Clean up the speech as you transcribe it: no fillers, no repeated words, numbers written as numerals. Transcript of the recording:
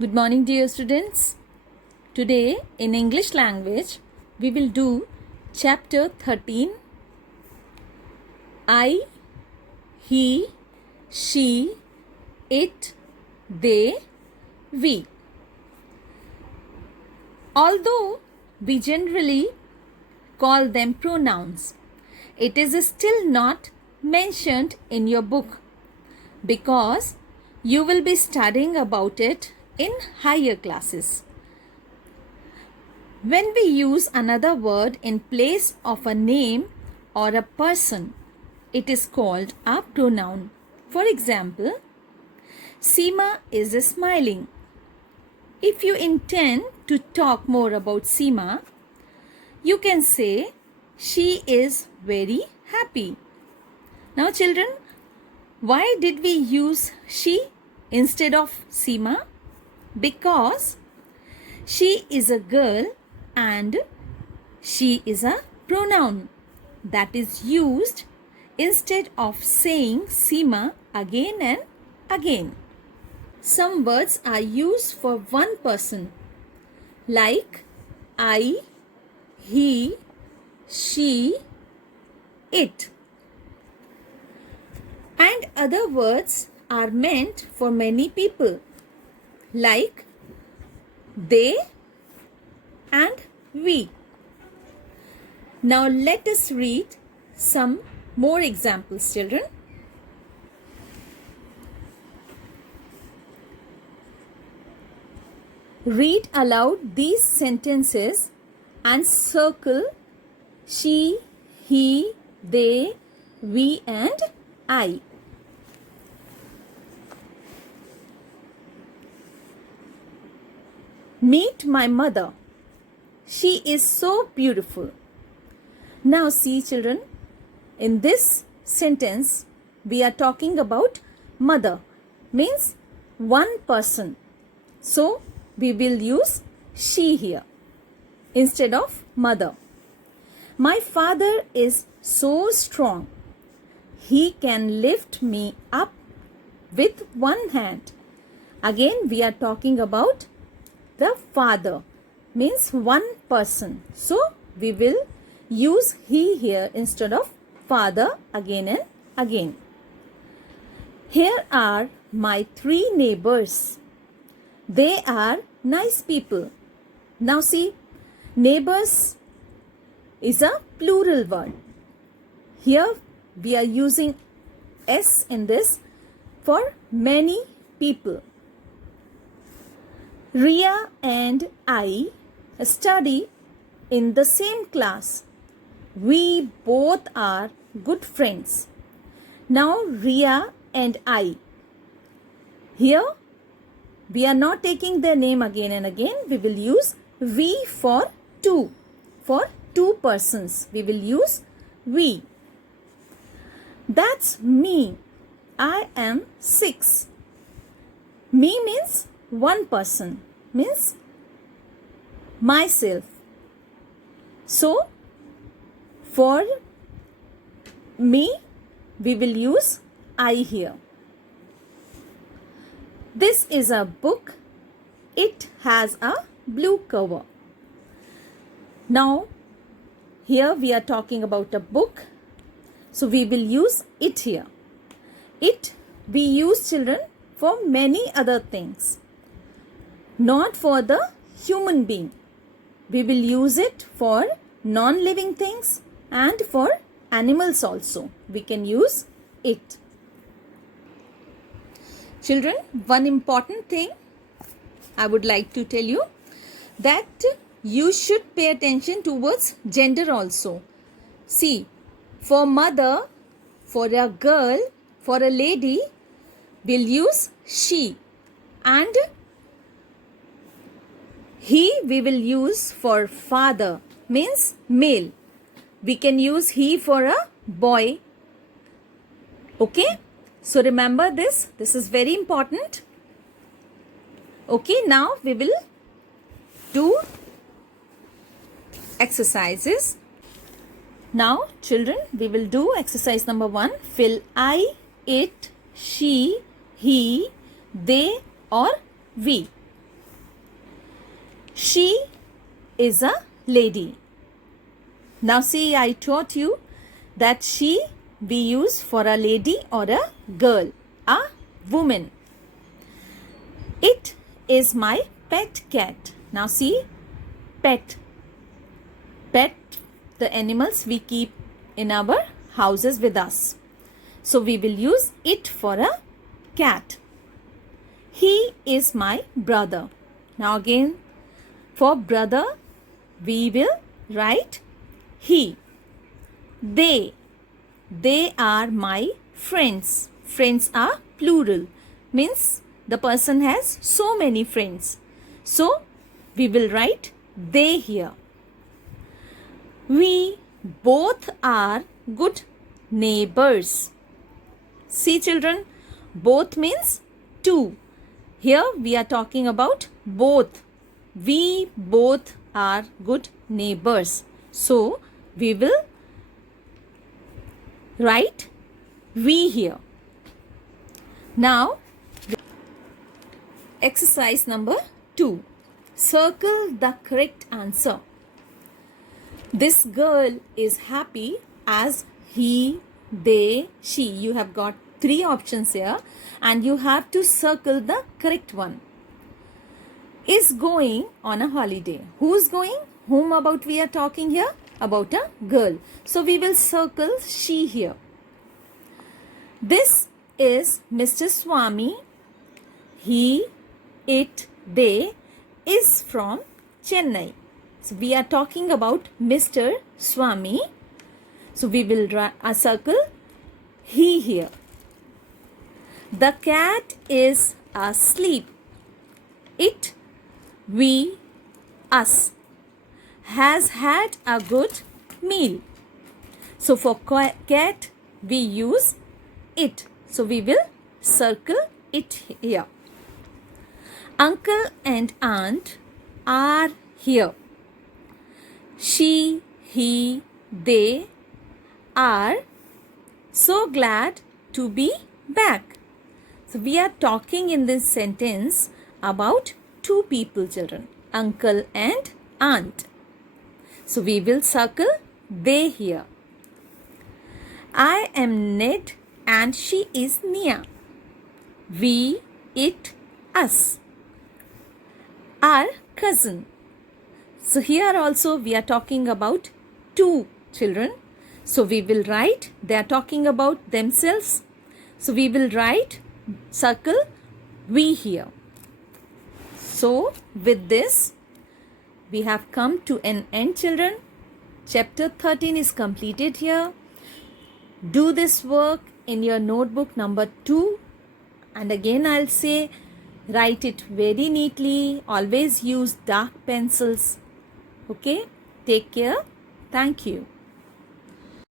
Good morning, dear students. Today in English language, we will do chapter 13. I, he, she, it, they, we. Although we generally call them pronouns, it is still not mentioned in your book because you will be studying about it in higher classes. When we use another word in place of a name or a person, it is called a pronoun. For example, Seema is smiling. If you intend to talk more about Seema, you can say she is very happy. Now children, why did we use she instead of Seema? Because she is a girl and she is a pronoun that is used instead of saying Seema again and again. Some words are used for one person like I, he, she, it. And other words are meant for many people like they and we. Now let us read some more examples, children. Read aloud these sentences and circle she, he, they, we and I. Meet my mother. She is so beautiful. Now see children, in this sentence we are talking about mother, means one person. So we will use she here instead of mother. My father is so strong. He can lift me up with one hand. Again we are talking about the father, means one person. So we will use he here instead of father again and again. Here are my three neighbors. They are nice people. Now see, neighbors is a plural word. Here we are using S in this for many people. Ria and I study in the same class. We both are good friends. Now Ria and I. Here we are not taking their name again and again. We will use we for two. For two persons, we will use we. That's me. I am 6. Me means one person, means myself. So for me we will use I here. This is a book. It has a blue cover. Now here we are talking about a book. So we will use it here. It we use, children, for many other things. Not for the human being. We will use it for non-living things and for animals also. We can use it. Children, one important thing I would like to tell you, that you should pay attention towards gender also. See, for mother, for a girl, for a lady, we'll use she, and he we will use for father, means male. We can use he for a boy. Okay, so remember this. This is very important. Okay, now we will do exercises. Now children, we will do exercise number 1. Fill I, it, she, he, they or we. She is a lady. Now see, I taught you that she we use for a lady or a girl, a woman. It is my pet cat. Now see, pet. Pet, the animals we keep in our houses with us. So we will use it for a cat. He is my brother. Now again, for brother, we will write he. They are my friends. Friends are plural, means the person has so many friends. So we will write they here. We both are good neighbors. See children, both means two. Here we are talking about both. We both are good neighbors. So we will write we here. Now exercise number 2. Circle the correct answer. This girl is happy as he, they, she. You have got 3 options here and you have to circle the correct one. Is going on a holiday. Who's going? Whom about we are talking here? About a girl. So we will circle she here. This is Mr. Swami. He, it, they is from Chennai. So we are talking about Mr. Swami. So we will circle he here. The cat is asleep. It, we, us has had a good meal. So for cat we use it. So we will circle it here. Uncle and aunt are here. She, he, they are so glad to be back. So we are talking in this sentence about 2 people, children, uncle and aunt. So we will circle they here. I am Ned and she is Nia. We, it, us are cousin. So here also we are talking about 2 children. So we will write, they are talking about themselves. So we will write, circle we here. So with this, we have come to an end, children. Chapter 13 is completed here. Do this work in your notebook number 2. And again I'll say, write it very neatly. Always use dark pencils. Okay? Take care. Thank you.